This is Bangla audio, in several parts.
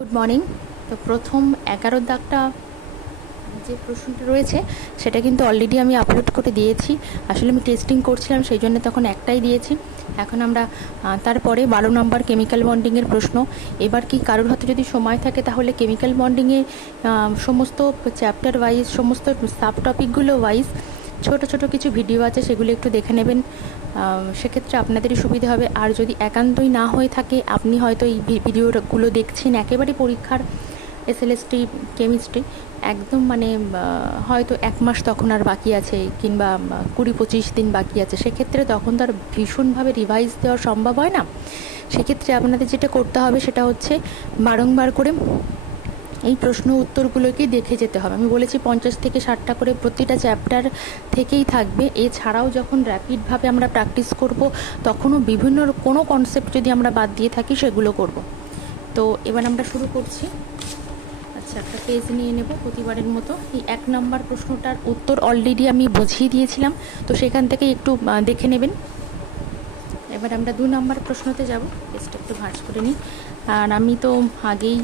Good morning. তো প্রথম 11 দাগটা যে প্রশ্নটা রয়েছে সেটা কিন্তু অলরেডি আমি আপলোড করে দিয়েছি। আসলে আমি টেস্টিং করছিলাম, সেই জন্য তখন একটাই দিয়েছি। এখন আমরা তারপরে 12 নম্বর কেমিক্যাল বন্ডিংয়ের প্রশ্ন। এবার কি কারোর হাতে যদি সময় থাকে তাহলে কেমিক্যাল বন্ডিংয়ে সমস্ত চ্যাপ্টার ওয়াইজ, সমস্ত সাব টপিকগুলো ওয়াইজ ছোট ছোট কিছু ভিডিও আছে, সেগুলো একটু দেখে নেবেন। সেক্ষেত্রে আপনাদেরই সুবিধা হবে। আর যদি একান্তই না হয়ে থাকে, আপনি হয়তো এই ভিডিওগুলো দেখছেন একেবারে পরীক্ষার এসএলএসটি কেমিস্ট্রি একদম হয়তো 1 মাস তখন আর বাকি আছে, কিংবা 20-25 দিন বাকি আছে, সেক্ষেত্রে তখন তো আর ভীষণভাবে রিভাইজ দেওয়া সম্ভব হয় না। সেক্ষেত্রে আপনাদের যেটা করতে হবে সেটা হচ্ছে বারংবার করে এই প্রশ্ন উত্তরগুলোকে দেখে যেতে হবে। আমি বলেছি 50 থেকে 60টা করে প্রতিটা চ্যাপ্টার থেকেই থাকবে। এছাড়াও যখন র্যাপিডভাবে আমরা প্র্যাকটিস করব, তখনও বিভিন্ন কোনো কনসেপ্ট যদি আমরা বাদ দিয়ে থাকি সেগুলো করব। তো এবার আমরা শুরু করছি। আচ্ছা, একটা পেজ নিয়ে নেব প্রতিবারের মতো। এই 1 নম্বর প্রশ্নটার উত্তর অলরেডি আমি বুঝিয়ে দিয়েছিলাম, তো সেখান থেকে একটু দেখে নেবেন। এবার আমরা 2 নম্বর প্রশ্নতে যাব। পেজটা একটু ভাঁজ করে নিই। আর আমি তো আগেই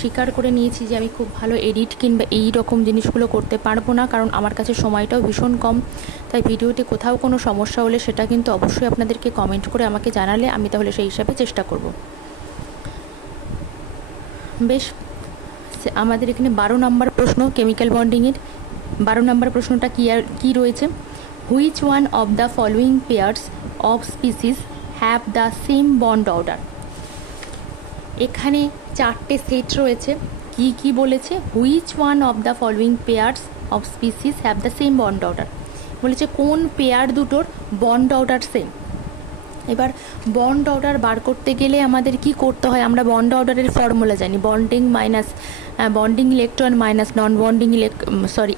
স্বীকার করে নিয়েছি যে আমি খুব ভালো এডিট কিংবা এই রকম জিনিসগুলো করতে পারবো না, কারণ আমার কাছে সময়টাও ভীষণ কম। তাই ভিডিওতে কোথাও কোনো সমস্যা হলে সেটা কিন্তু অবশ্যই আপনাদেরকে কমেন্ট করে আমাকে জানালে আমি তাহলে সেই হিসাবে চেষ্টা করব। বেশ, আমাদের এখানে 12 নম্বর প্রশ্ন কেমিক্যাল বন্ডিংয়ের। 12 নম্বর প্রশ্নটা কি রয়েছে? Which one of the following pairs of species have the same bond order? এখানে 4টে সেট রয়েছে। কি বলেছে? Which one of the following pairs of species have the same bond order বলেছে কোন পেয়ার দুটোর বন্ড অর্ডার সেম। এবার বন্ড অর্ডার বার করতে গেলে আমাদের কি করতে হয়? আমরা বন্ড অর্ডারের ফর্মুলা জানি, bonding electron minus non bonding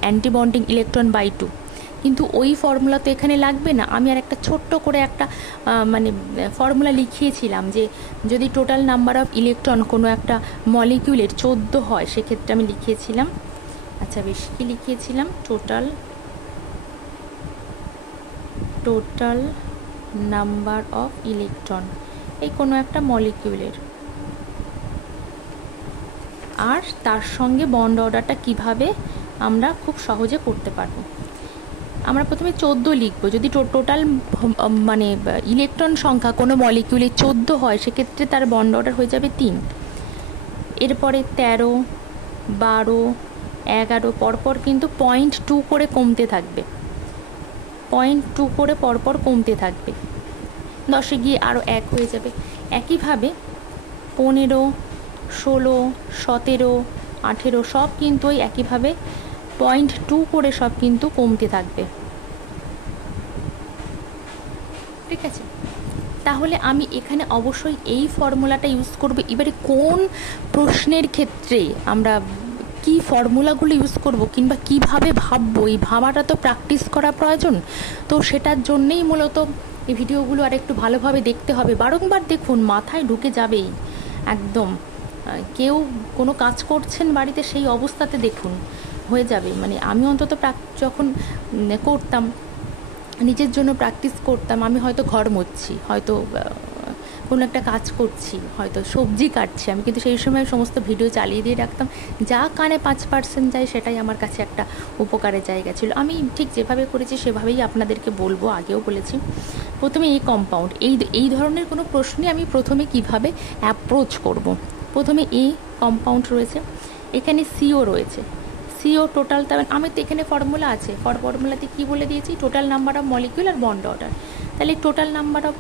anti bonding electron by 2। কিন্তু ওই ফর্মুলা তো এখানে লাগবে না। আমি আর একটা ছোট্ট করে একটা ফর্মুলা লিখিয়েছিলাম যে যদি টোটাল নাম্বার অফ ইলেকট্রন কোনো একটা মলিকিউলের 14 হয়, সেক্ষেত্রে আমি লিখিয়েছিলাম, আচ্ছা বেশ, কি লিখিয়েছিলাম? টোটাল নাম্বার অফ ইলেকট্রন এই কোনো একটা মলিকিউলের, আর তার সঙ্গে বন্ড অর্ডারটা কিভাবে আমরা খুব সহজে করতে পারবো। আমরা প্রথমে 14 লিখবো। যদি টোটাল ইলেকট্রন সংখ্যা কোনো মলিকিউলে 14 হয়, সেক্ষেত্রে তার বন্ড অর্ডার হয়ে যাবে 3। এরপরে 13, 12, 11 পরপর কিন্তু 0.2 করে কমতে থাকবে, 0.2 করে পরপর কমতে থাকবে। 10-এ গিয়ে আরও 1 হয়ে যাবে। একইভাবে 15, 16, 17, 18 সব কিন্তু ওই একইভাবে 0.2 করে সব কিন্তু কমতে থাকবে। ঠিক আছে, তাহলে আমি এখানে অবশ্যই এই ফর্মুলাটা ইউজ করব। এবারে কোন প্রশ্নের ক্ষেত্রে আমরা কি ফর্মুলাগুলো ইউজ করব কিংবা কিভাবে ভাববো, এই ভাবাটা তো প্র্যাকটিস করা প্রয়োজন। তো সেটার জন্যেই মূলত এই ভিডিওগুলো আর একটু ভালোভাবে দেখতে হবে। বারংবার দেখুন, মাথায় ঢুকে যাবেই একদম। কেউ কোনো কাজ করছেন বাড়িতে, সেই অবস্থাতে দেখুন, হয়ে যাবে। আমি অন্তত যখন করতাম, নিজের জন্য প্র্যাকটিস করতাম, আমি হয়তো ঘর মুছছি, হয়তো কোনো একটা কাজ করছি, হয়তো সবজি কাটছি, আমি কিন্তু সেই সময় সমস্ত ভিডিও চালিয়ে দিয়ে রাখতাম। যা কানে 5% যায় সেটাই আমার কাছে একটা উপকারের জায়গা ছিল। আমি ঠিক যেভাবে করেছি সেভাবেই আপনাদেরকে বলবো, আগেও বলেছি। প্রথমে এই কম্পাউন্ড, এই ধরনের কোনো প্রশ্নে আমি প্রথমে কিভাবে অ্যাপ্রোচ করব। প্রথমে এই কম্পাউন্ড রয়েছে, এখানে সিও রয়েছে। সিও টোটাল, তার আমি তো এখানে ফর্মুলা আছে, ফর্মুলাতে কি বলে দিয়েছি? টোটাল নাম্বার অফ মলিকিউল আর বন্ড অর্ডার। তাহলে টোটাল নাম্বার অফ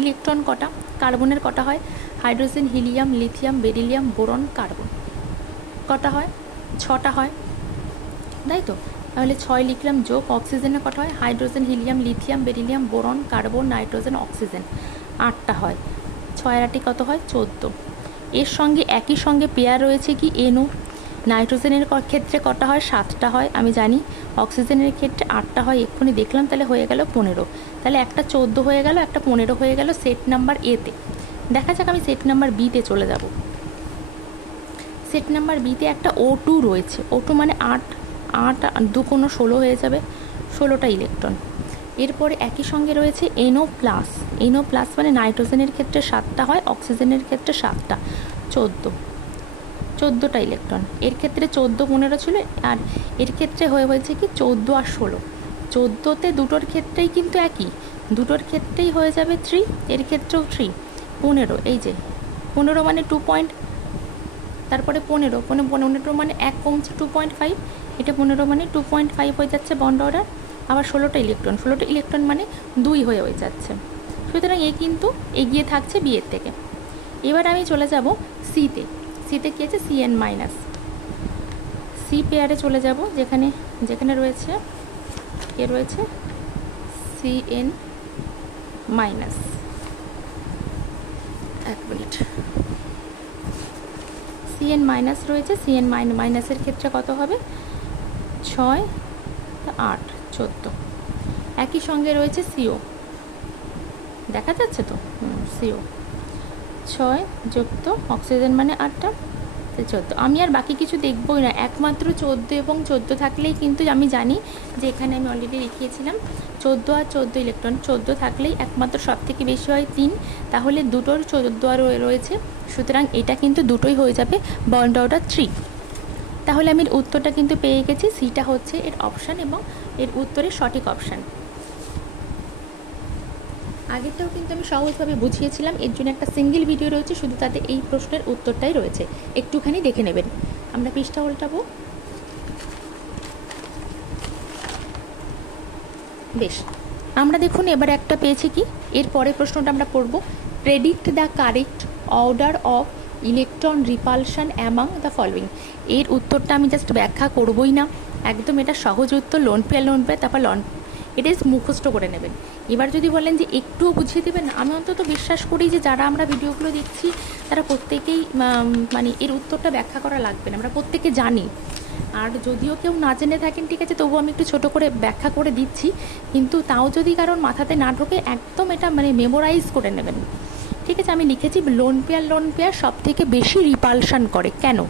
ইলেকট্রন কটা? কার্বনের কটা হয়? Hydrogen, helium, lithium, beryllium, boron, carbon. কটা হয়? 6টা হয়, তাই তো? তাহলে 6 লিখলাম। যোগ অক্সিজেনের কটা হয়? Hydrogen, helium, lithium, beryllium, boron, carbon, nitrogen, oxygen. 8টা হয়। 6 আর 8 কত হয়? 14। এর সঙ্গে একই সঙ্গে পেয়ার রয়েছে কি? এনও। নাইট্রোজেনের ক্ষেত্রে কটা হয়? 7টা হয়, আমি জানি। অক্সিজেনের ক্ষেত্রে 8টা হয়, এক্ষুনি দেখলাম। তাহলে হয়ে গেল 15। তাহলে একটা 14 হয়ে গেল, একটা 15 হয়ে গেল সেট নাম্বার এতে। দেখা যাক, আমি সেট নাম্বার বিতে চলে যাব। সেট নাম্বার বিতে একটা O2 রয়েছে। O2 মানে 8, 2 কোনো 16 হয়ে যাবে, 16টা ইলেকট্রন। এরপরে একই সঙ্গে রয়েছে NO+। NO+ মানে নাইট্রোজেনের ক্ষেত্রে 7টা হয়, অক্সিজেনের ক্ষেত্রে 7টা, 14। 14টা ইলেকট্রন। এর ক্ষেত্রে 14 15 ছিল, আর এর ক্ষেত্রে হয়েছে কি 14 আর 16। 14তে দুটোর ক্ষেত্রেই কিন্তু একই, দুটোর ক্ষেত্রেই হয়ে যাবে 3, এর ক্ষেত্রেও 3। 15, এই যে 15 মানে 2 পয়েন্ট, তারপরে 15 মানে 1 কমছে 2.5, এটা 15 মানে 2.5 হয়ে যাচ্ছে বন্ড অর্ডার। আবার 16টা ইলেকট্রন মানে 2 হয়ে যাচ্ছে। সুতরাং এ কিন্তু এগিয়ে থাকছে বিয়ের থেকে। এবার আমি চলে যাব সিতে। সিতে কী আছে, CN মাইনাস। সি পেয়ারে চলে যাব, যেখানে রয়েছে CN minus. 1 minute. CN minus রয়েছে, CN মাইনাসের ক্ষেত্রে কত হবে, 6 8 14। একই সঙ্গে রয়েছে CO, দেখা যাচ্ছে তো, CO 6 যুক্ত অক্সিজেন মানে 8টা, 14। আমি আর বাকি কিছু দেখবই না, একমাত্র 14 এবং 14 থাকলেই কিন্তু আমি জানি যে এখানে আমি অলরেডি লিখিয়েছিলাম 14 আর 14 ইলেকট্রন, 14 থাকলেই একমাত্র সব থেকে বেশি হয় 3, তাহলে দুটোর 14 আর রয়েছে, সুতরাং এটা কিন্তু দুটোই হয়ে যাবে বন্ড অর্ডার 3। তাহলে আমি উত্তরটা কিন্তু পেয়ে গেছি, সিটা হচ্ছে এর অপশান এবং এর উত্তরের সঠিক অপশান। আগেরটাও কিন্তু আমি সহজভাবে বুঝিয়েছিলাম, এর জন্য একটা সিঙ্গেল ভিডিও রয়েছে, শুধু তাতে এই প্রশ্নের উত্তরটাই রয়েছে, একটুখানি দেখে নেবেন। আমরা পৃষ্ঠা উল্টাবো। বেশ, আমরা দেখুন এবার একটা পেয়েছি কি, এর পরের প্রশ্নটা আমরা পড়ব, predict the correct order of electron repulsion among the following. এর উত্তরটা আমি জাস্ট ব্যাখ্যা করবই না, একদম এটা সহজ উত্তর, লোন পেয়ার তারপর এটা মুখস্থ করে নেবেন। এবার যদি বলেন যে একটুও বুঝিয়ে দেবেন, আমি অন্তত বিশ্বাস করি যে যারা আমরা ভিডিওগুলো দেখছি তারা প্রত্যেকেই মানে এর উত্তরটা ব্যাখ্যা করা লাগবে না, আমরা প্রত্যেকে জানি। আর যদিও কেউ না জেনে থাকেন ঠিক আছে, তবুও আমি একটু ছোট করে ব্যাখ্যা করে দিচ্ছি, কিন্তু তাও যদি কারোর মাথাতে না ঢোকে একদম এটা মানে মেমোরাইজ করে নেবেন। ঠিক আছে, আমি লিখেছি লোন পেয়ার সব থেকে বেশি রিপালশন করে। কেন?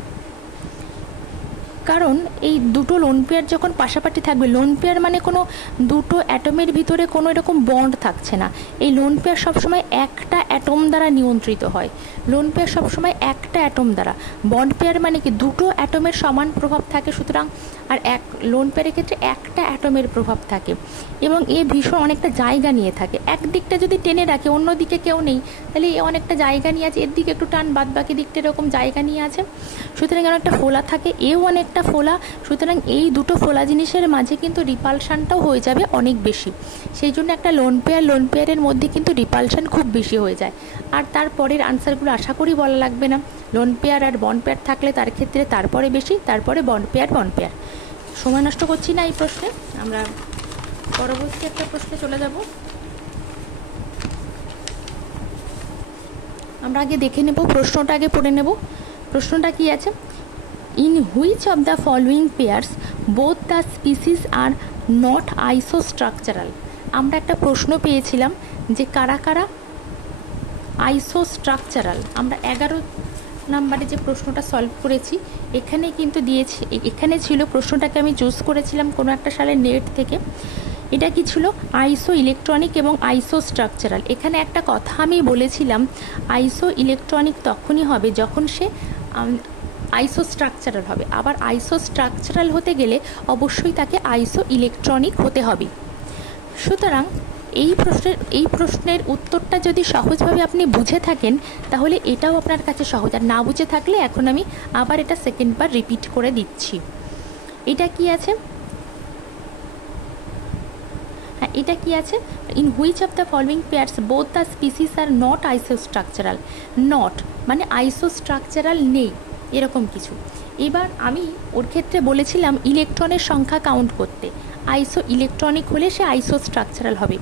কারণ এই দুটো লোন পেয়ার যখন পাশাপাশি থাকবে, লোন পেয়ার মানে কোনো দুটো অ্যাটমের ভিতরে কোনো এরকম বন্ড থাকছে না, এই লোন পেয়ার সবসময় একটা অ্যাটম দ্বারা নিয়ন্ত্রিত হয়, লোন পেয়ার সবসময় একটা অ্যাটম দ্বারা। বন্ড পেয়ার মানে কি দুটো অ্যাটমের সমান প্রভাব থাকে, সুতরাং আর এক লোন পেয়ারের ক্ষেত্রে একটা অ্যাটমের প্রভাব থাকে, এবং এ ভীষণ অনেকটা জায়গা নিয়ে থাকে। একদিকটা যদি টেনে রাখে, অন্য দিকে কেউ নেই, তাহলে এ অনেকটা জায়গা নিয়ে আছে, এর দিকে একটু টান, বাদ বাকি দিকটা এরকম জায়গা নিয়ে আছে, সুতরাং অনেকটা ফোলা থাকে, এও অনেকটা ফোলা, সুতরাং এই দুটো ফোলা জিনিসের মাঝে কিন্তু রিপালশনটাও হয়ে যাবে অনেক বেশি। সেই জন্য একটা লোন পেয়ারের মধ্যে কিন্তু রিপালশন খুব বেশি হয়ে যায়। আর তারপরের আনসারগুলো আশা করি বলা লাগবে না, লোন পেয়ার আর বন্ড পেয়ার থাকলে তার ক্ষেত্রে তারপরে বেশি, তারপরে বন্ড পেয়ার। সময় নষ্ট করছি না এই প্রশ্নে, আমরা পরবর্তী একটা প্রশ্নে চলে যাব। আমরা আগে দেখে নেব, প্রশ্নটা আগে পড়ে নেব। প্রশ্নটা কি আছে, in which of the following pairs both the species are not isostructural. আমরা একটা প্রশ্ন পেয়েছিলাম যে কারা কারা আইসোস্ট্রাকচারাল। আমরা 11 নাম্বারে যে প্রশ্নটা সলভ করেছি, এখানে কিন্তু দিয়েছি, এখানে ছিল, প্রশ্নটাকে আমি চুজ করেছিলাম কোনো একটা সালের নেট থেকে। এটা কি ছিল, আইসো ইলেকট্রনিক এবং আইসো স্ট্রাকচারাল। এখানে একটা কথা আমি বলেছিলাম, আইসো ইলেকট্রনিক তখনই হবে যখন সে আইসো স্ট্রাকচারাল হবে, আবার আইসো স্ট্রাকচারাল হতে গেলে অবশ্যই তাকে আইসো ইলেকট্রনিক হতে হবে। সুতরাং এই প্রশ্নের উত্তরটা যদি সহজভাবে আপনি বুঝে থাকেন, তাহলে এটাও আপনার কাছে সহজ, আর না বুঝে থাকলে এখন আমি আবার এটা সেকেন্ডবার রিপিট করে দিচ্ছি। এটা কি আছে, হ্যাঁ এটা কি আছে, in which of the following pairs both the species are not isostructural. Not মানে আইসোস্ট্রাকচারাল নেই, এরকম কিছু। এবার আমি ওর ক্ষেত্রে বলেছিলাম ইলেকট্রনের সংখ্যা কাউন্ট করতে, আইসো ইলেকট্রনিক হলে সে আইসো স্ট্রাকচারাল হবে।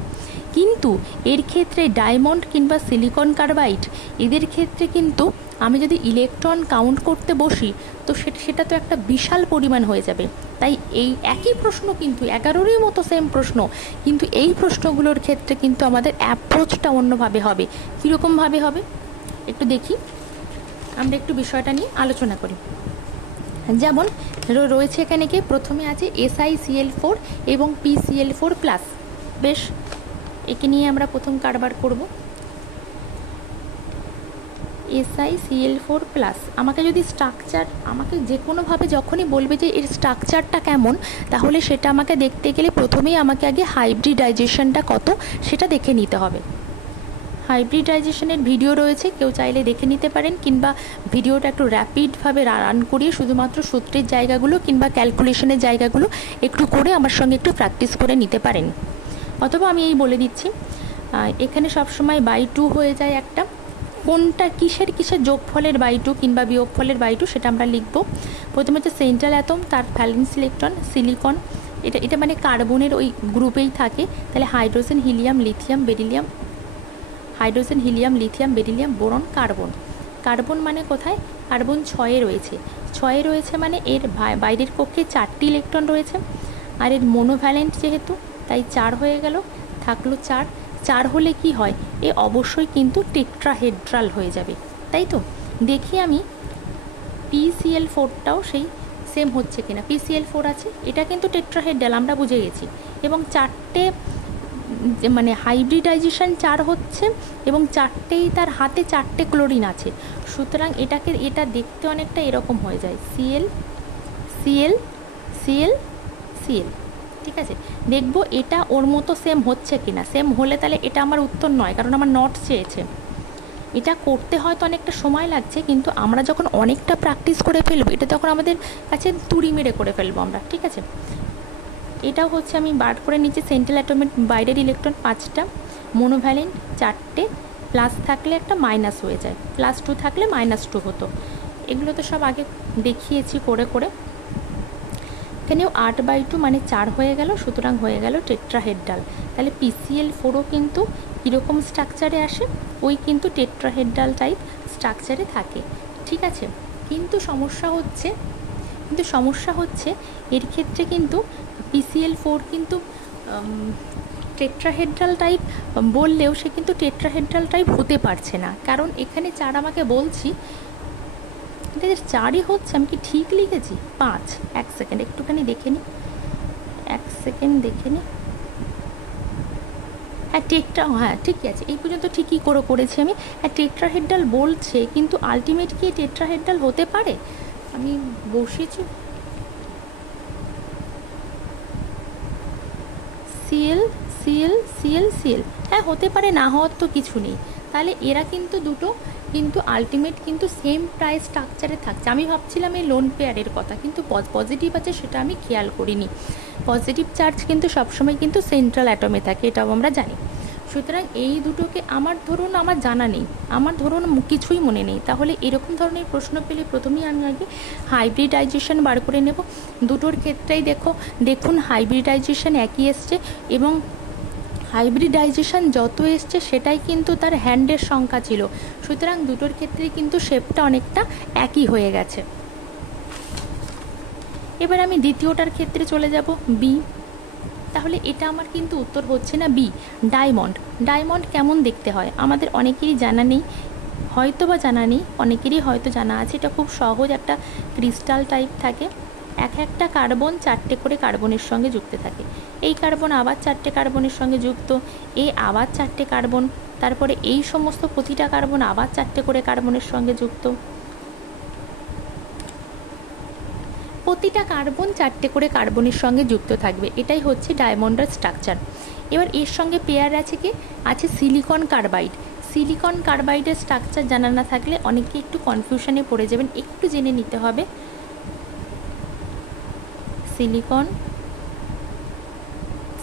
কিন্তু এর ক্ষেত্রে ডায়মন্ড কিংবা সিলিকন কার্বাইড, এদের ক্ষেত্রে কিন্তু আমি যদি ইলেকট্রন কাউন্ট করতে বসি তো সেটা তো একটা বিশাল পরিমাণ হয়ে যাবে। তাই এই একই প্রশ্ন কিন্তু 11রই মতো সেম প্রশ্ন, কিন্তু এই প্রশ্নগুলোর ক্ষেত্রে কিন্তু আমাদের অ্যাপ্রোচটা অন্যভাবে হবে। কীরকমভাবে হবে একটু দেখি, আমরা একটু বিষয়টা নিয়ে আলোচনা করি। যেমন রয়েছে এখানে কি, প্রথমে আছে SiCl4 এবং PCl4+। বেশ, একে নিয়ে আমরা প্রথম কারবার করব। SiCl4+। আমাকে যদি স্ট্রাকচার, আমাকে যে কোনোভাবে যখনই বলবে যে এর স্ট্রাকচারটা কেমন, তাহলে সেটা আমাকে দেখতে গেলে প্রথমেই আমাকে আগে হাইব্রিডাইজেশনটা কত সেটা দেখে নিতে হবে। হাইব্রিডাইজেশনের ভিডিও রয়েছে, কেউ চাইলে দেখে নিতে পারেন, কিংবা ভিডিওটা একটু র্যাপিডভাবে রান করিয়ে শুধুমাত্র সূত্রের জায়গাগুলো কিংবা ক্যালকুলেশনের জায়গাগুলো একটু করে আমার সঙ্গে একটু প্র্যাকটিস করে নিতে পারেন। অথবা আমি এই বলে দিচ্ছি, এখানে সবসময় বাই 2 হয়ে যায় একটা, কোনটা কিসের যোগফলের বাই 2 কিংবা বিয়োগফলের বাই 2 সেটা আমরা লিখব। প্রথমে হচ্ছে সেন্ট্রাল অ্যাটম, তার ভ্যালেন্স ইলেকট্রন সিলিকন, এটা মানে কার্বনের ওই গ্রুপেই থাকে। তাহলে hydrogen, helium, lithium, beryllium, hydrogen, helium, lithium, beryllium, boron, carbon. Carbon মানে কোথায়? কার্বন 6-এ রয়েছে। 6-এ রয়েছে মানে এর বাইরের কক্ষে 4টি ইলেকট্রন রয়েছে, আর এর মোনোভ্যালেন্ট যেহেতু তাই 4 হয়ে গেল, থাকলো 4। 4 হলে কি হয়? এ অবশ্যই কিন্তু টেট্রাহেড্রাল হয়ে যাবে, তাই তো? দেখি আমি PCl4টাও সেই সেম হচ্ছে কিনা। PCl4 আছে, এটা কিন্তু টেট্রাহেড্রাল, আমরা বুঝে গেছি। এবং 4টে মানে হাইব্রিডাইজেশন 4 হচ্ছে, এবং 4টেই তার হাতে 4টে ক্লোরিন আছে। সুতরাং এটা দেখতে অনেকটা এরকম হয়ে যায়, Cl Cl Cl Cl। ঠিক আছে, দেখবো এটা ওর মতো সেম হচ্ছে কিনা। সেম হলে তাহলে এটা আমার উত্তর নয়, কারণ আমার নট চেয়েছে। এটা করতে হয়তো অনেকটা সময় লাগছে, কিন্তু আমরা যখন অনেকটা প্র্যাকটিস করে ফেলবো, এটা তখন আমাদের কাছে তুড়ি মেরে করে ফেলবো আমরা। ঠিক আছে, এটাও হচ্ছে আমি বার করে নিচ্ছি। সেন্ট্রাল অ্যাটমের বাইরের ইলেকট্রন 5টা, মোনোভ্যালেন্ট 4টে, প্লাস থাকলে একটা মাইনাস হয়ে যায়, +2 থাকলে -2 হতো। এগুলো তো সব আগে দেখিয়েছি করে করে। এখানেও 8/2 মানে 4 হয়ে গেল, সুতরাং হয়ে গেল টেট্রাহেড্রাল। তাহলে PCl4ও কিন্তু কীরকম স্ট্রাকচারে আসে? ওই কিন্তু টেট্রাহেড্রাল টাইপ স্ট্রাকচারে থাকে। ঠিক আছে, কিন্তু সমস্যা হচ্ছে এর ক্ষেত্রে কিন্তু PCl4 কিন্তু টেট্রাহেড্রাল টাইপ বললেও সে কিন্তু টেট্রাহেড্রাল টাইপ হতে পারছে না, কারণ এখানে 4 আমাকে বলছি, এটা 4ই হচ্ছে। আমি কি ঠিক লিখেছি? 5। 1 সেকেন্ড একটুখানি দেখে নিই, 1 সেকেন্ড দেখে নিই। হ্যাঁ ঠিকই আছে, এই পর্যন্ত ঠিকই করেছি আমি। হ্যাঁ, টেট্রাহেড্রাল বলছে, কিন্তু আলটিমেট কি টেট্রাহেড্রাল হতে পারে? আমি বসিয়েছি Cl Cl Cl Cl। হ্যাঁ, হতে পারে, না হওয়ার তো কিছু নেই। তাহলে এরা কিন্তু দুটো কিন্তু আলটিমেট কিন্তু সেম প্রায় স্ট্রাকচারে থাকছে। আমি ভাবছিলাম এই লোন পেয়ারের কথা, কিন্তু পজিটিভ আছে সেটা আমি খেয়াল করিনি। পজিটিভ চার্জ কিন্তু সবসময় কিন্তু সেন্ট্রাল অ্যাটমে থাকে, এটাও আমরা জানি। সুতরাং এই দুটোকে আমার জানা নেই, আমার কিছুই মনে নেই। তাহলে এরকম ধরনের প্রশ্ন পেলে প্রথমেই আমি আগে হাইব্রিডাইজেশন বার করে নেব। দুটোর ক্ষেত্রেই দেখুন হাইব্রিডাইজেশন একই এসছে, এবং হাইব্রিডাইজেশন যত এসছে সেটাই কিন্তু তার হ্যান্ডের সংখ্যা ছিল। সুতরাং দুটোর ক্ষেত্রেই কিন্তু শেপটা অনেকটা একই হয়ে গেছে। এবার আমি দ্বিতীয়টার ক্ষেত্রে চলে যাব, বি। তাহলে এটা আমার কিন্তু উত্তর হচ্ছে না বি, ডায়মন্ড। ডায়মন্ড কেমন দেখতে হয় আমাদের অনেকেরই জানা নেই, অনেকেরই হয়তো জানা আছে। এটা খুব সহজ, একটা ক্রিস্টাল টাইপ থাকে। একটা কার্বন 4টে করে কার্বনের সঙ্গে যুক্ত থাকে। এই কার্বন আবার 4টে কার্বনের সঙ্গে যুক্ত, আবার 4টে কার্বন, তারপরে এই সমস্ত প্রতিটা কার্বন আবার 4টে করে কার্বনের সঙ্গে যুক্ত। প্রতিটা কার্বন 4টে করে কার্বনের সঙ্গে যুক্ত থাকবে, এটাই হচ্ছে ডায়মন্ডের স্ট্রাকচার। এবার এর সঙ্গে পেয়ার আছে সিলিকন কার্বাইড। সিলিকন কার্বাইডের স্ট্রাকচার জানা না থাকলে অনেকে একটু কনফিউশনে পড়ে যাবেন, একটু জেনে নিতে হবে।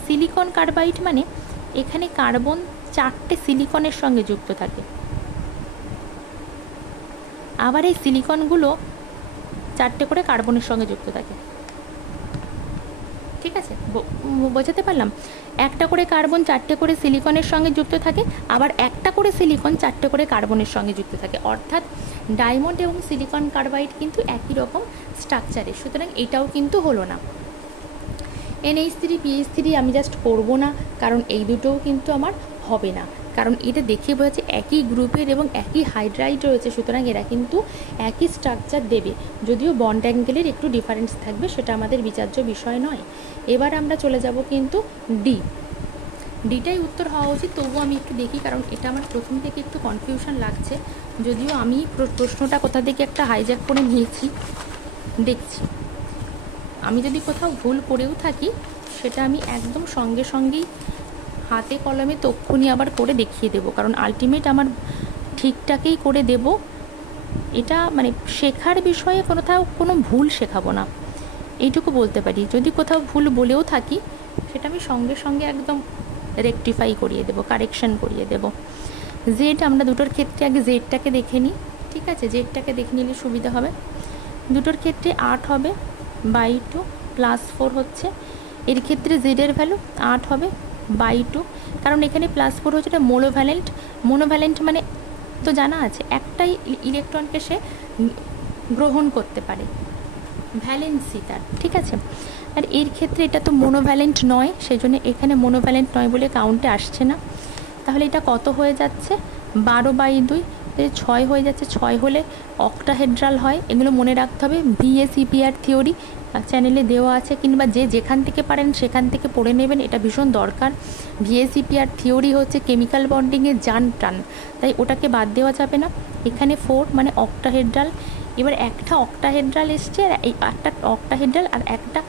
সিলিকন কার্বাইড মানে এখানে কার্বন 4টে সিলিকনের সঙ্গে যুক্ত থাকে, আবার এই সিলিকনগুলো 4টে করে কার্বনের সঙ্গে যুক্ত থাকে। ঠিক আছে, বোঝাতে পারলাম? একটা করে কার্বন 4টে করে সিলিকনের সঙ্গে যুক্ত থাকে, আবার একটা করে সিলিকন 4টে করে কার্বনের সঙ্গে যুক্ত থাকে। অর্থাৎ ডায়মন্ড এবং সিলিকন কার্বাইড কিন্তু একই রকম স্ট্রাকচারে। সুতরাং এটাও কিন্তু হলো না। NH3 PH3 আমি জাস্ট করবো না, কারণ এই দুটোও কিন্তু আমার হবে না, কারণ এটা দেখে বোঝা যাচ্ছে একই গ্রুপের এবং একই হাইড্রাইড রয়েছে। সুতরাং এরা কিন্তু একই স্ট্রাকচার দেবে, যদিও বন্ড অ্যাঙ্গেলের একটু ডিফারেন্স থাকবে, সেটা আমাদের বিচার্য বিষয় নয়। এবার আমরা চলে যাব কিন্তু ডি। ডিটাই উত্তর হওয়া উচিত, তবুও আমি একটু দেখি, কারণ এটা আমার প্রথম থেকে একটু কনফিউশন লাগছে, যদিও আমি প্রশ্নটা কোথা থেকে একটা হাইজ্যাক করে নিয়েছি। দেখছি আমি যদি কোথাও ভুল করেও থাকি সেটা আমি একদম সঙ্গে সঙ্গেই হাতে কলমে তক্ষুনি আবার করে দেখিয়ে দেবো, কারণ আলটিমেট আমার ঠিকঠাকই করে দেব। এটা মানে শেখার বিষয়ে কোথাও কোনো ভুল শেখাবো না, এইটুকু বলতে পারি। যদি কোথাও ভুল বলেও থাকি সেটা আমি সঙ্গে সঙ্গে একদম রেকটিফাই করিয়ে দেবো, কারেকশন করিয়ে দেবো। জেড, আমরা দুটোর ক্ষেত্রে আগে জেডটাকে দেখে নিই, ঠিক আছে? জেডটাকে দেখে নিলে সুবিধা হবে। দুটোর ক্ষেত্রে 8 হবে বাই 2 +4 হচ্ছে। এর ক্ষেত্রে জেডের ভ্যালু 8 হবে বাই 2, কারণ এখানে +4 হচ্ছে এটা মোনোভ্যালেন্ট। মোনোভ্যালেন্ট মানে তো জানা আছে, একটাই ইলেকট্রনকে সে গ্রহণ করতে পারে, ভ্যালেন্সি তার, ঠিক আছে? আর এর ক্ষেত্রে এটা তো মোনোভ্যালেন্ট নয়, সেই জন্য এখানে মোনোভ্যালেন্ট নয় বলে কাউন্টে আসছে না। তাহলে এটা কত হয়ে যাচ্ছে? 12 বাই 2, 6 হয়ে যাচ্ছে। 6 হলে অক্টাহেড্রাল হয়, এগুলো মনে রাখতে হবে। VSEPR থিওরি চ্যানেলে দেওয়া আছে, কিংবা যে যেখান থেকে পারেন সেখান থেকে পড়ে নেবেন, এটা ভীষণ দরকার। VSEPR থিওরি হচ্ছে কেমিক্যাল বন্ডিংয়ের জান টান, তাই ওটাকে বাদ দেওয়া যাবে না। এখানে 4 মানে অক্টাহেড্রাল। এবার একটা অক্টাহেড্রাল এসছে, আর এই একটা অক্টাহেড্রাল আর একটা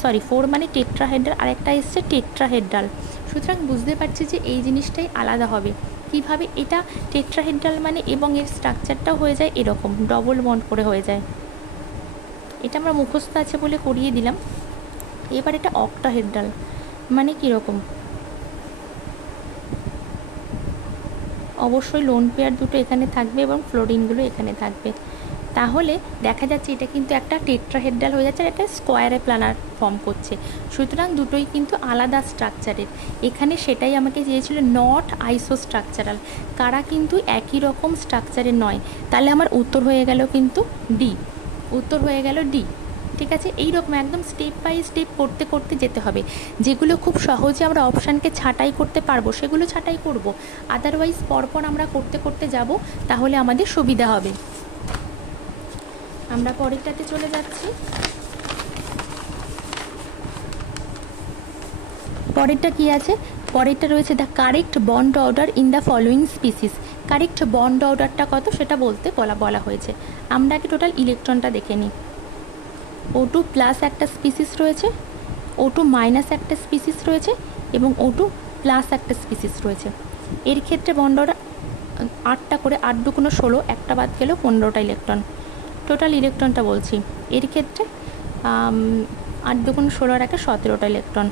4 মানে টেট্রাহেড্রাল, আর একটা এসছে টেট্রাহেড্রাল। সুতরাং বুঝতে পারছি যে এই জিনিসটাই আলাদা হবে। কিভাবে? এটা টেট্রাহেড্রাল মানে, এবং এর স্ট্রাকচারটাও হয়ে যায় এরকম ডবল বন্ড করে হয়ে যায়। এটা আমরা মুখস্থ আছে বলে করিয়ে দিলাম। এবার এটা অক্টাহেড্রাল মানে কীরকম? অবশ্যই লোন পেয়ার দুটো এখানে থাকবে এবং ফ্লোরিনগুলো এখানে থাকবে। তাহলে দেখা যাচ্ছে এটা কিন্তু একটা টেট্রাহেড্রাল হয়ে যাচ্ছে, আর একটা স্কোয়ারে প্ল্যানার ফর্ম করছে। সুতরাং দুটোই কিন্তু আলাদা স্ট্রাকচারের। এখানে সেটাই আমাকে চেয়েছিল, নট আইসো স্ট্রাকচারাল, কারা কিন্তু একই রকম স্ট্রাকচারের নয়। তাহলে আমার উত্তর হয়ে গেল কিন্তু ডি, উত্তর হয়ে গেল ডি, ঠিক আছে? এইরকম একদম স্টেপ বাই স্টেপ করতে করতে যেতে হবে। যেগুলো খুব সহজে আমরা অপশানকে ছাঁটাই করতে পারবো সেগুলো ছাঁটাই করব, আদারওয়াইজ পরপর আমরা করতে করতে যাব, তাহলে আমাদের সুবিধা হবে। আমরা পরেরটাতে চলে যাচ্ছি। পরেরটা কি আছে? পরেরটা রয়েছে the correct bond order in the following species. Correct bond অর্ডারটা কত সেটা বলতে বলা হয়েছে। আমরা আগে টোটাল ইলেকট্রনটা দেখে নিই। O2 প্লাস একটা স্পিসিস রয়েছে, O2 মাইনাস একটা স্পিসিস রয়েছে, এবং O2 প্লাস একটা স্পিসিস রয়েছে। এর ক্ষেত্রে বন্ড অর্ডার 8টা করে, 8 × 2 = 16, একটা বাদ গেল 15টা ইলেকট্রন। টোটাল ইলেকট্রনটা বলছি, এর ক্ষেত্রে 8 × 2 = 16 আর একটা 17টা ইলেকট্রন।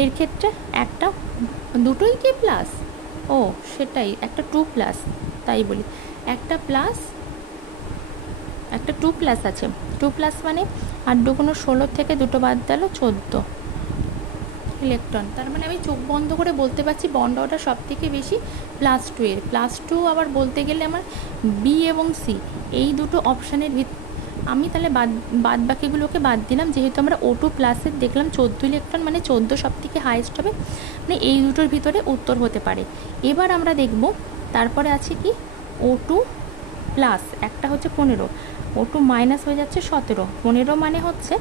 এর ক্ষেত্রে একটা, দুটোই কি প্লাস? ও সেটাই, একটা 2 প্লাস, তাই বলি একটা প্লাস, একটা 2 প্লাস আছে। 2 প্লাস মানে 8 × 2 = 16 থেকে দুটো বাদ গেল 14 ইলেকট্রন। তার মানে আমি চোখ বন্ধ করে বলতে পারছি বন্ড অর্ডার সব থেকে বেশি +2 এর। +2 আবার বলতে গেলে আমার বি এবং সি এই দুটো অপশানের আমি তাহলে বাদ বাকিগুলোকে বাদ দিলাম, যেহেতু আমরা O2 প্লাসের দেখলাম 14 ইলেকট্রন, মানে 14 সব থেকে হাইয়েস্ট হবে, মানে এই দুটোর ভিতরে উত্তর হতে পারে। এবার আমরা দেখব তারপরে আছে কি O2 প্লাস, একটা হচ্ছে 15, O2 মাইনাস হয়ে যাচ্ছে 17। 15 মানে হচ্ছে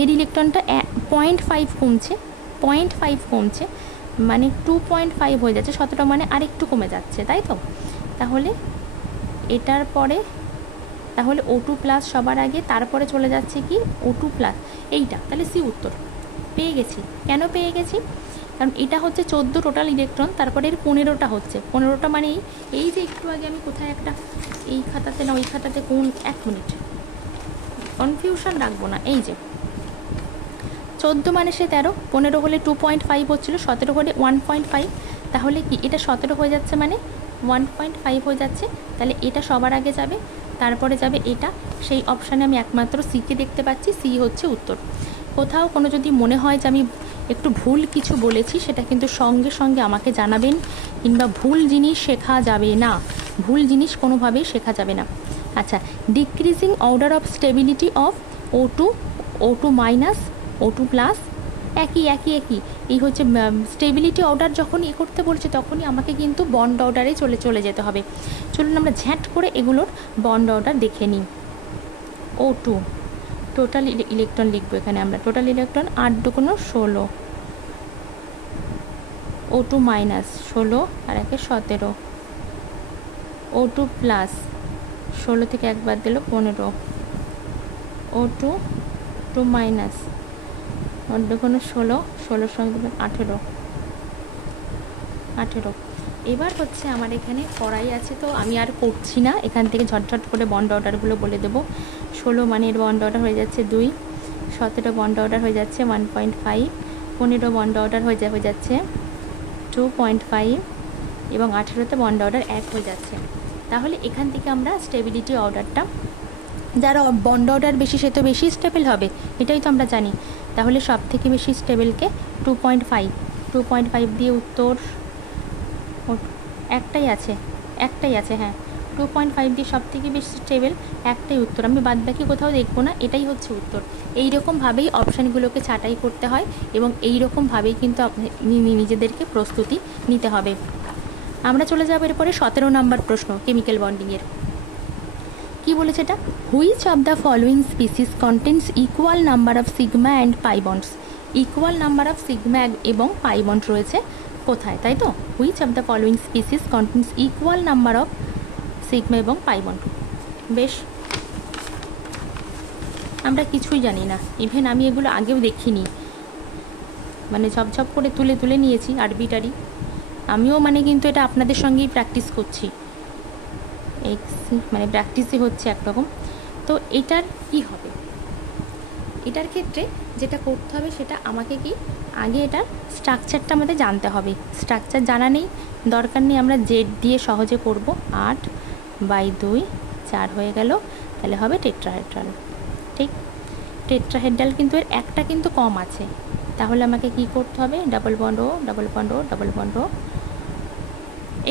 এর ইলেকট্রনটা 0.5 কমছে, 0.5 কমছে, মানে 2.5 হয়ে যাচ্ছে। 17 মানে আরেকটু কমে যাচ্ছে, তাই তো? তাহলে এটার পরে তাহলে O2 প্লাস সবার আগে, তারপরে চলে যাচ্ছে কি O2 প্লাস, এইটা। তাহলে সি উত্তর পেয়ে গেছি। কেন পেয়ে গেছি? কারণ এটা হচ্ছে 14 টোটাল ইলেকট্রন, তারপরে এর 15টা হচ্ছে। 15টা মানে এই যে একটু আগে আমি কোথায় একটা, এই খাতাতে না ওই খাতাতে, কোন, 1 মিনিট, কনফিউশন রাখবো না। এই যে 14 মানে সে 13, 15 হলে 2.5 হচ্ছিলো, 17 হলে 1.5, তাহলে কি এটা 17 হয়ে যাচ্ছে, মানে 1.5 হয়ে যাচ্ছে। তাহলে এটা সবার আগে যাবে, তারপরে যাবে এটা। সেই অপশানে আমি একমাত্র সিকে দেখতে পাচ্ছি, সি হচ্ছে উত্তর। কোথাও কোনো যদি মনে হয় যে আমি একটু ভুল কিছু বলেছি, সেটা কিন্তু সঙ্গে সঙ্গে আমাকে জানাবেন, কিংবা ভুল জিনিস শেখা যাবে না, ভুল জিনিস কোনোভাবেই শেখা যাবে না। আচ্ছা, decreasing order of stability of O2 minus O2 plus, একই এই হচ্ছে স্টেবিলিটি অর্ডার। যখন করতে বলছে তখনই আমাকে কিন্তু বন্ড অর্ডারে চলে যেতে হবে। চলুন আমরা ঝ্যাট করে এগুলোর বন্ড অর্ডার দেখে নিই। O2 টোটাল ইলেকট্রন লিখবো এখানে আমরা, টোটাল ইলেকট্রন 8 × 2 = 16, O2 মাইনাস 16 আর 1 17, O2 প্লাস 16 থেকে একবার দিল 15, O2 2 মাইনাস 16, 16 সঙ্গে দেবেন 18। এবার হচ্ছে আমার এখানে কড়াই আছে, তো আমি আর করছি না, এখান থেকে ঝটঝট করে বন্ড অর্ডারগুলো বলে দেবো। 16 মানে এর বন্ড অর্ডার হয়ে যাচ্ছে 2, 17 বন্ড অর্ডার হয়ে যাচ্ছে 1.5, 15 বন্ড অর্ডার হয়ে যাচ্ছে 2.5 এবং 18তে বন্ড অর্ডার 1 হয়ে যাচ্ছে। তাহলে এখান থেকে আমরা স্টেবিলিটি অর্ডারটা, যারা বন্ড অর্ডার বেশি সে তো বেশি স্টেবল হবে, এটাই তো আমরা জানি। তাহলে সব থেকে বেশি স্টেবলকে 2.5 দিয়ে উত্তর একটাই আছে, হ্যাঁ 2.5 দিয়ে সব থেকে বেশি স্টেবল একটাই উত্তর, আমি বাদ বাকি কোথাও দেখবো না, এটাই হচ্ছে উত্তর। এইরকমভাবেই অপশানগুলোকে ছাঁটাই করতে হয় এবং এইরকমভাবেই কিন্তু নিজেদেরকে প্রস্তুতি নিতে হবে। আমরা চলে যাবো এরপরে 17 নম্বর প্রশ্ন, কেমিক্যাল বন্ডিংয়ের। কি বলেছে এটা? Which of the following species contains equal number of sigma and pi bonds? Equal number of sigma এবং পাই বন্ড রয়েছে কোথায়, তাই তো? Which of the following species contains equal number of sigma এবং পাই বন্ড। বেশ, আমরা কিছুই জানি না, ইভেন আমি এগুলো আগেও দেখিনি, মানে ঝপঝপ করে তুলে নিয়েছি আরবিটারি। আমিও মানে কিন্তু এটা আপনাদের সঙ্গেই প্র্যাকটিস করছি, মানে প্র্যাকটিসই হচ্ছে একরকম। তো এটার কি হবে? এটার ক্ষেত্রে যেটা করতে হবে সেটা আমাকে কি আগে এটার স্ট্রাকচারটা আমাদের জানতে হবে। স্ট্রাকচার জানা নেই, দরকার নেই, আমরা জেড দিয়ে সহজে করব। 8/2 4 হয়ে গেল, তাহলে হবে টেট্রাহেড্রাল। ঠিক, টেট্রাহেড্রাল কিন্তু এর একটা কিন্তু কম আছে, তাহলে আমাকে কি করতে হবে? Double bond O double bond O double bond ও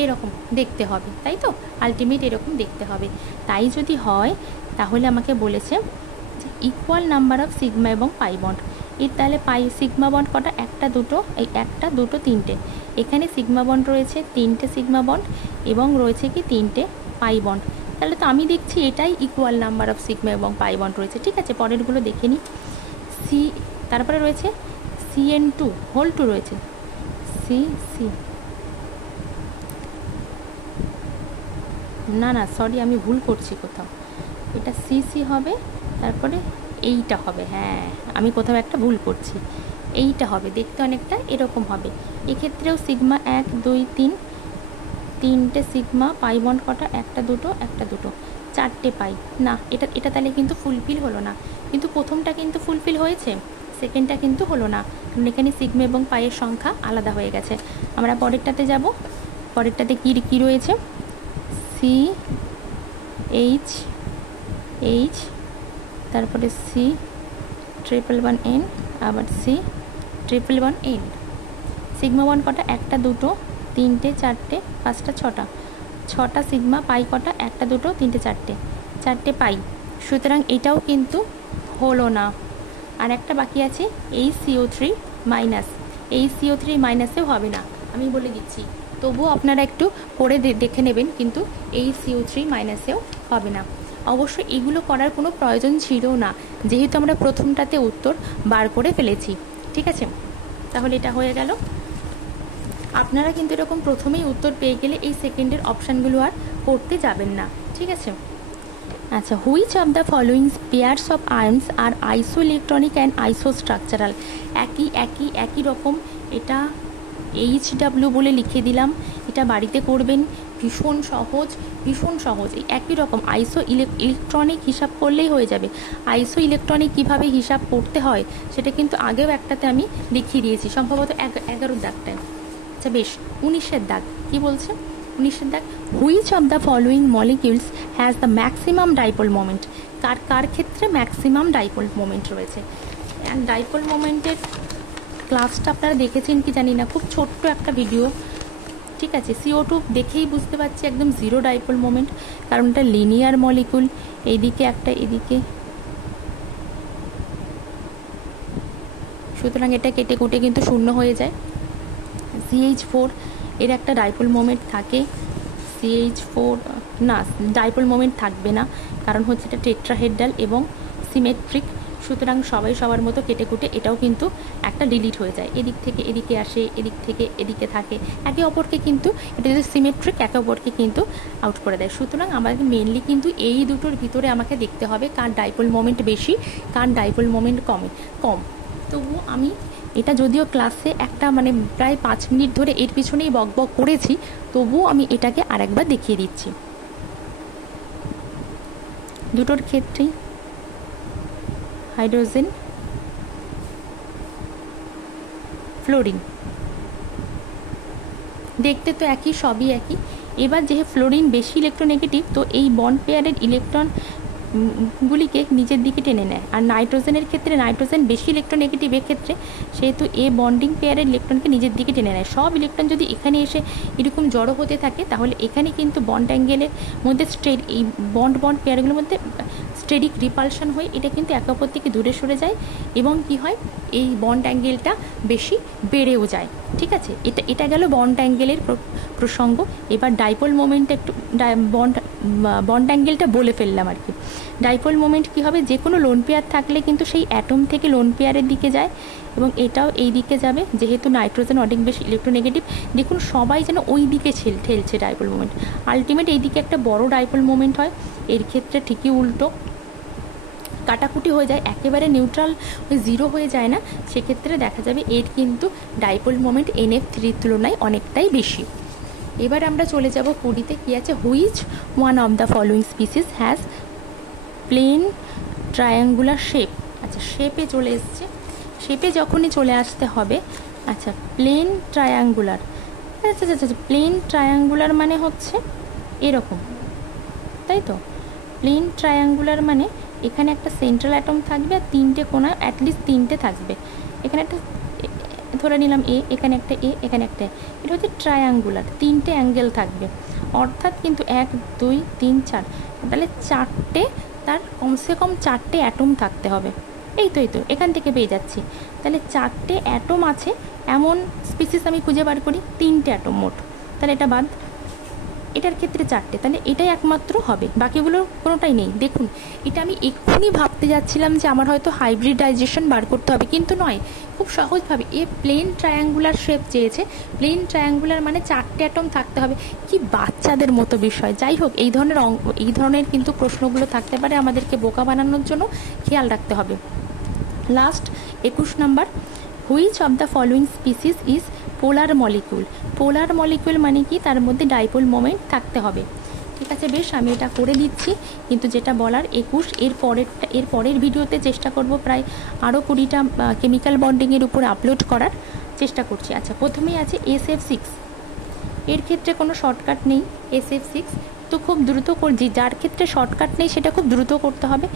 এরকম দেখতে হবে, তাই তো? আলটিমেট এরকম দেখতে হবে। তাই যদি হয় তাহলে আমাকে বলেছে যে ইকুয়াল নাম্বার অফ সিগমা এবং পাই বন্ড। এর তাহলে পাই সিগমা বন্ড কটা? একটা দুটো, এই একটা দুটো তিনটে, এখানে সিগমা বন্ড রয়েছে 3টে সিগমা বন্ড এবং রয়েছে কি 3টে পাই বন্ড। তাহলে তো আমি দেখছি এটাই ইকুয়াল নাম্বার অফ সিগমা এবং পাই বন্ড রয়েছে। ঠিক আছে, পরেরগুলো দেখে নিই। তারপরে রয়েছে CN2 হোল 2 রয়েছে, সি না সরি, আমি ভুল করছি কোথাও, এটা সি হবে, তারপরে এইটা হবে, হ্যাঁ আমি কোথাও একটা ভুল করছি, এইটা হবে, দেখতে অনেকটা এরকম হবে। এক্ষেত্রেও সিগমা 1 2 3, 3টে সিগমা, পাই বন্ড কটা? একটা দুটো 4টে পাই। না, এটা তাহলে কিন্তু ফুলফিল হলো না, কিন্তু প্রথমটা কিন্তু ফুলফিল হয়েছে, সেকেন্ডটা কিন্তু হলো না, কারণ এখানে সিগমা এবং পাইয়ের সংখ্যা আলাদা হয়ে গেছে। আমরা পরেরটাতে যাব, পরেরটাতে কি রয়েছে? CH, তারপরে C111N, আবার C111N। সিগমা বন্ড কটা? একটা দুটো 3টে 4টে 5টা 6টা সিগমা, পাই কটা? একটা দুটো 3টে 4টে পাই। সুতরাং এটাও কিন্তু হলো না, আর একটা বাকি আছে HCO3 মাইনাস, HCO3 মাইনাসেও হবে না, আমি বলে দিচ্ছি, তবুও আপনারা একটু করে দেখে নেবেন, কিন্তু HCO3 মাইনাসেও হবে না। অবশ্য এগুলো করার কোনো প্রয়োজন ছিল না, যেহেতু আমরা প্রথমটাতে উত্তর বার করে ফেলেছি। ঠিক আছে, তাহলে এটা হয়ে গেল। আপনারা কিন্তু এরকম প্রথমেই উত্তর পেয়ে গেলে এই সেকেন্ডের অপশানগুলো আর করতে যাবেন না। ঠিক আছে, আচ্ছা, which of the following pairs of ions are isoelectronic and আইসো স্ট্রাকচারাল? একই রকম, এটা HW বলে লিখে দিলাম, এটা বাড়িতে করবেন, ভীষণ সহজ, এই একই রকম আইসো ইলেকট্রনিক হিসাব করলেই হয়ে যাবে। আইসো ইলেকট্রনিক কীভাবে হিসাব করতে হয় সেটা কিন্তু আগেও একটাতে আমি দেখিয়ে দিয়েছি, সম্ভবত 11 দাগটায়। আচ্ছা বেশ, 19 দাগ কি বলছে? 19 দাগ, which of the following molecules has the maximum dipole moment? কার ক্ষেত্রে ম্যাক্সিমাম ডাইপোল মোমেন্ট রয়েছে? ডাইপোল মোমেন্টের ক্লাসটা আপনারা দেখেছেন কি জানি না, খুব ছোট্ট একটা ভিডিও। ঠিক আছে, CO2 দেখেই বুঝতে পারছি একদম 0 ডাইপোল মোমেন্ট, কারণ এটা লিনিয়ার মলিকুল, এইদিকে একটা এদিকে, সুতরাং এটা কেটে কুটে কিন্তু শূন্য হয়ে যায়। CH4 এর একটা ডাইপোল মোমেন্ট থাকে, CH4 না, ডাইপোল মোমেন্ট থাকবে না, কারণ হচ্ছে এটা টেট্রাহেড্রাল এবং সিমেট্রিক, সুতরাং সবাই সবার মতো কেটে কুটে এটাও কিন্তু একটা ডিলিট হয়ে যায়, এদিক থেকে এদিকে আসে, এদিক থেকে এদিকে থাকে, একে অপরকে কিন্তু এটা যদি সিমেট্রিক একে অপরকে কিন্তু আউট করে দেয়। সুতরাং আমাকে মেনলি কিন্তু এই দুটোর ভিতরে আমাকে দেখতে হবে কার ডাইপোল মোমেন্ট বেশি, কার ডাইপোল মোমেন্ট কম। তবুও আমি এটা যদিও ক্লাসে একটা মানে প্রায় 5 মিনিট ধরে এর পিছনেই বকবক করেছি, তবুও আমি এটাকে আরেকবার দেখিয়ে দিচ্ছি। দুটোর ক্ষেত্রেই হাইড্রোজেন, ফ্লোরিন দেখতে তো একই, সবই একই। এবার যেহেতু ফ্লোরিন বেশি ইলেকট্রোনেগেটিভ, তো এই বন্ড পেয়ারের ইলেকট্রন গুলিকে নিজের দিকে টেনে নেয়। আর নাইট্রোজেনের ক্ষেত্রে নাইট্রোজেন বেশি ইলেকট্রোনেগেটিভের ক্ষেত্রে সেহেতু এ বন্ডিং পেয়ারের ইলেকট্রনকে নিজের দিকে টেনে নেয়। সব ইলেকট্রন যদি এখানে এসে এরকম জড়ো হতে থাকে, তাহলে এখানে কিন্তু বন্ড অ্যাঙ্গেলের মধ্যে এই বন্ড পেয়ারগুলোর মধ্যে স্টেরিক রিপালশন হয়ে এটা কিন্তু একে অপর থেকে দূরে সরে যায়, এবং কি হয় এই বন্ড অ্যাঙ্গেলটা বেশি বেড়েও যায়। ঠিক আছে, এটা গেল বন্ড অ্যাঙ্গেলের প্রসঙ্গ। এবার ডাইপোল মোমেন্ট একটু বন্ড অ্যাঙ্গেলটা বলে ফেললাম আর কি। ডাইপোল মোমেন্ট কী হবে, যে কোনো লোন পেয়ার থাকলে কিন্তু সেই অ্যাটম থেকে লোন পেয়ারের দিকে যায়, এবং এটাও এই দিকে যাবে। যেহেতু নাইট্রোজেন অনেক বেশি ইলেকট্রোনেগেটিভ, দেখুন সবাই যেন ওই দিকে ঠেলছে ডাইপোল মোমেন্ট। আলটিমেট এই দিকে একটা বড় ডাইপোল মোমেন্ট হয়। এর ক্ষেত্রে ঠিকই উল্টো, কাটাকুটি হয়ে যায়, একেবারে নিউট্রাল হয়ে জিরো হয়ে যায় না। সেক্ষেত্রে দেখা যাবে এর কিন্তু ডাইপোল মোমেন্ট NF3 তুলনায় অনেকটাই বেশি। এবার আমরা চলে যাব 20-তে। কী আছে, which one of the following species has plane triangular shape. আচ্ছা, শেপে চলে এসছে, শেপে যখনই চলে আসতে হবে। আচ্ছা, প্লেন ট্রায়াঙ্গুলার, আচ্ছা আচ্ছা আচ্ছা, প্লেন ট্রায়াঙ্গুলার মানে হচ্ছে এরকম, তাই তো? প্লেন ট্রায়াঙ্গুলার মানে এখানে একটা সেন্ট্রাল অ্যাটম থাকবে আর 3টে কোণা, অ্যাটলিস্ট 3টে থাকবে। এখানে একটা ধরে নিলাম এ, এখানে একটা এ, এখানে একটা, এটা হচ্ছে ট্রায়াঙ্গুলার, 3টে অ্যাঙ্গেল থাকবে। অর্থাৎ কিন্তু 1 2 3 4, তাহলে 4টে, তার কমসে কম 4টে অ্যাটম থাকতে হবে। এই তো এখান থেকে পেয়ে যাচ্ছি। তাহলে 4টে অ্যাটম আছে এমন স্পিসিস আমি খুঁজে বার করি, 3টে অ্যাটম মোট, তাহলে এটা বাদ। এটার ক্ষেত্রে 4টে, তাহলে এটাই একমাত্র হবে, বাকিগুলো কোনোটাই নেই। দেখুন, এটা আমি এক্ষুনি ভাবতে যাচ্ছিলাম যে আমার হয়তো হাইব্রিডাইজেশন বার করতে হবে, কিন্তু নয়, খুব সহজভাবে এ প্লেন ট্রায়াঙ্গুলার শেপ চেয়েছে। প্লেন ট্রায়াঙ্গুলার মানে 4টে অ্যাটম থাকতে হবে, কি বাচ্চাদের মতো বিষয়। যাই হোক, এই ধরনের কিন্তু প্রশ্নগুলো থাকতে পারে, আমাদেরকে বোকা বানানোর জন্য খেয়াল রাখতে হবে। Last 21 number, which of the following species is polar molecule. Polar molecule মানে কি, তার মধ্যে ডাইপোল মোমেন্ট থাকতে হবে। ঠিক আছে, বেশ, আমি এটা করে দিচ্ছি। কিন্তু যেটা বলার 21, এর পরের ভিডিওতে চেষ্টা করব প্রায় আরও 20টা কেমিক্যাল বন্ডিংয়ের উপর আপলোড করার চেষ্টা করছি। আচ্ছা, প্রথমেই আছে SF6। এর ক্ষেত্রে কোনো শর্টকাট নেই, SF6 তো খুব দ্রুত করছি। যার ক্ষেত্রে শর্টকাট নেই সেটা খুব দ্রুত করতে হবে।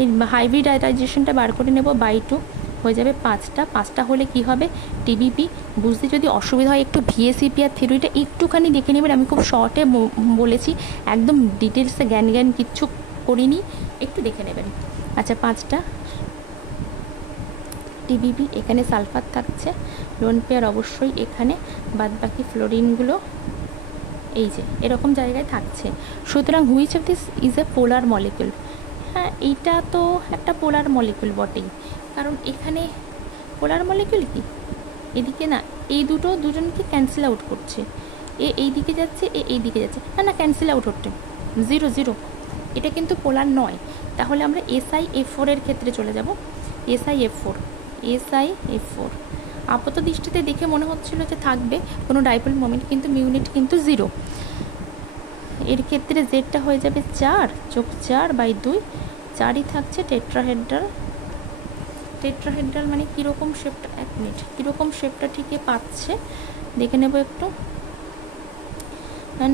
এই হাইব্রিডাইজেশনটা বার করে নেব, বাই 2 হয়ে যাবে 5টা হলে কি হবে, TBP। বুঝতে যদি অসুবিধা হয় একটু VSEP আর থিওরিটা একটুখানি দেখে নেবেন, আমি খুব শর্টে বলেছি, একদম ডিটেলসে জ্ঞান কিচ্ছু করিনি, একটু দেখে নেবেন। আচ্ছা, 5টা TBP, এখানে সালফার থাকছে, লোন পেয়ার অবশ্যই এখানে, বাদ বাকি ফ্লোরিনগুলো এই যে এরকম জায়গায় থাকছে। সুতরাং which of this is a polar molecule. হ্যাঁ, এইটা তো একটা পোলার মলিকিউল বটেই, কারণ এখানে পোলার মলিকিউল কি, এদিকে না, এই দুজনকে ক্যান্সেল আউট করছে। এই দিকে যাচ্ছে, এই দিকে যাচ্ছে, না ক্যান্সেল আউট হচ্ছে, 0 0, এটা কিন্তু পোলার নয়। তাহলে আমরা SiF4 এর ক্ষেত্রে চলে যাব। SiF4 আপাত দৃষ্টিতে দেখে মনে হচ্ছিল যে থাকবে কোনো ডাইপোল মোমেন্ট, কিন্তু মিউনিট কিন্তু 0। এর ক্ষেত্রে জেডটা হয়ে যাবে 4 যোগ 4/2, 4ই থাকছে। টেট্রাহেড্রাল মানে কীরকম শেপটা, 1 মিনিট, কীরকম শেপটা ঠিকই পাচ্ছে দেখে নেব একটু।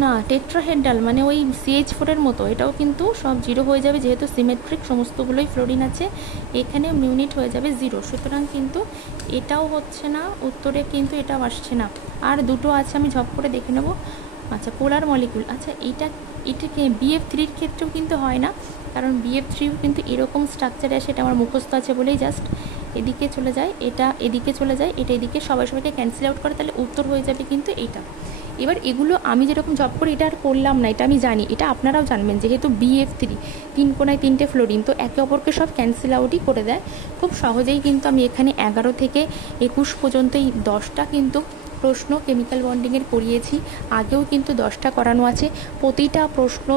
না, টেট্রাহেড্রাল মানে ওই CH4 এর মতো, এটাও কিন্তু সব 0 হয়ে যাবে, যেহেতু সিমেট্রিক সমস্তগুলোই ফ্লোরিন আছে। এখানে মিউনিট হয়ে যাবে 0, সুতরাং কিন্তু এটাও হচ্ছে না, উত্তরে কিন্তু এটাও আসছে না। আর দুটো আছে, আমি ঝপ করে দেখে নেব। আচ্ছা, পোলার মলিকিউল, আচ্ছা এটাকে BF3 ক্ষেত্রেও কিন্তু হয় না, কারণ BF3 কিন্তু এরকম স্ট্রাকচারে আসে, এটা আমার মুখস্থ আছে বলেই জাস্ট এদিকে চলে যায়, এটা এদিকে চলে যায়, এটা এদিকে, সবাইকে ক্যান্সেল আউট করে, তাহলে উত্তর হয়ে যাবে কিন্তু এইটা। এবার এগুলো আমি যেরকম জব করি এটা আর করলাম না, এটা আমি জানি, এটা আপনারাও জানবেন, যেহেতু BF3 3 কোণায় 3টে ফ্লোরিন, তো একে অপরকে সব ক্যান্সেল আউটই করে দেয় খুব সহজেই। কিন্তু আমি এখানে 11 থেকে 21 পর্যন্ত এই 10টা কিন্তু প্রশ্ন কেমিক্যাল বন্ডিংয়ের করিয়েছি, আগেও কিন্তু 10টা করানো আছে। প্রতিটা প্রশ্ন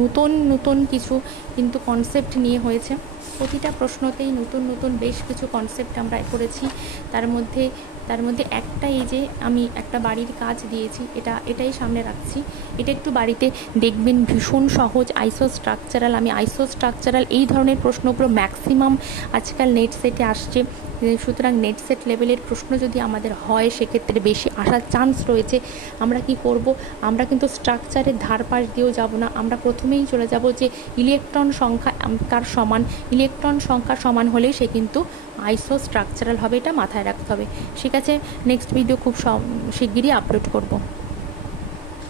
নতুন নতুন কিছু কিন্তু কনসেপ্ট নিয়ে হয়েছে, প্রতিটা প্রশ্নতেই নতুন নতুন বেশ কিছু কনসেপ্ট আমরা করেছি। তার মধ্যে একটা, এই যে আমি একটা বাড়ির কাজ দিয়েছি, এটাই সামনে রাখছি, এটা একটু বাড়িতে দেখবেন, ভীষণ সহজ আইসোস্ট্রাকচারাল। আমি আইসোস্ট্রাকচারাল এই ধরনের প্রশ্নগুলো ম্যাক্সিমাম আজকাল নেট সেটে আসছে, সুতরাং নেট সেট লেভেলের প্রশ্ন যদি আমাদের হয় সেক্ষেত্রে বেশি আসার চান্স রয়েছে। আমরা কি করব, আমরা কিন্তু স্ট্রাকচারের ধারপাশ দিয়েও যাব না, আমরা প্রথমেই চলে যাব যে ইলেকট্রন সংখ্যা সমান হলে সে কিন্তু আইসোস্ট্রাকচারাল হবে, এটা মাথায় রাখতে হবে। ঠিক আছে, নেক্সট ভিডিও খুব শিগগিরই আপলোড করব।